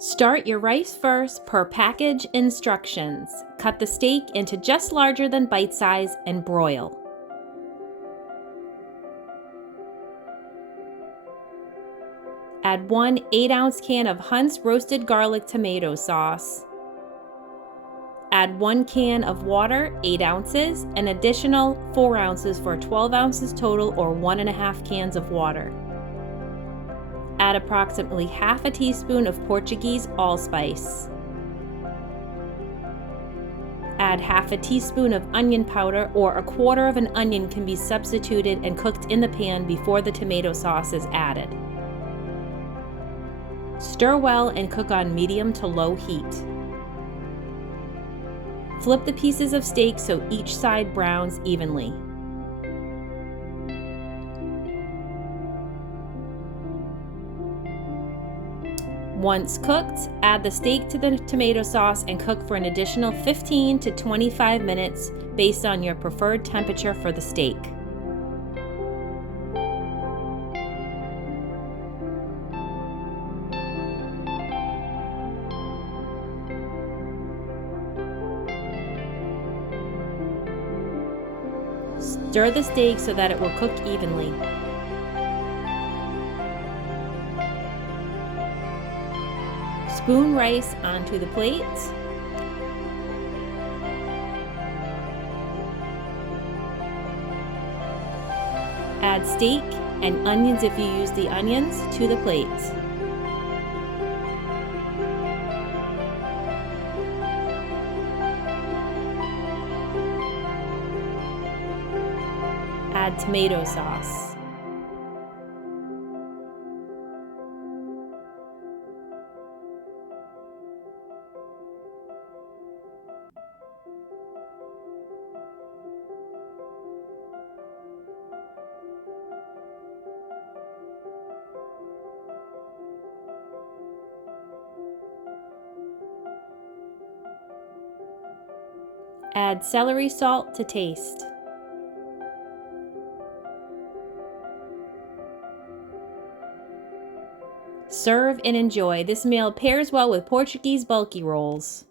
Start your rice first per package instructions. Cut the steak into just larger than bite size and broil. Add 1 8-ounce can of Hunt's roasted garlic tomato sauce. Add 1 can of water, 8 ounces, an additional 4 ounces for 12 ounces total, or 1.5 cans of water. Add approximately half a teaspoon of Portuguese allspice. Add half a teaspoon of onion powder, or a quarter of an onion can be substituted and cooked in the pan before the tomato sauce is added. Stir well and cook on medium to low heat. Flip the pieces of steak so each side browns evenly. Once cooked, add the steak to the tomato sauce and cook for an additional 15 to 25 minutes based on your preferred temperature for the steak. Stir the steak so that it will cook evenly. Spoon rice onto the plate. Add steak and onions if you use the onions to the plate. Add tomato sauce. Add celery salt to taste. Serve and enjoy. This meal pairs well with Portuguese bulky rolls.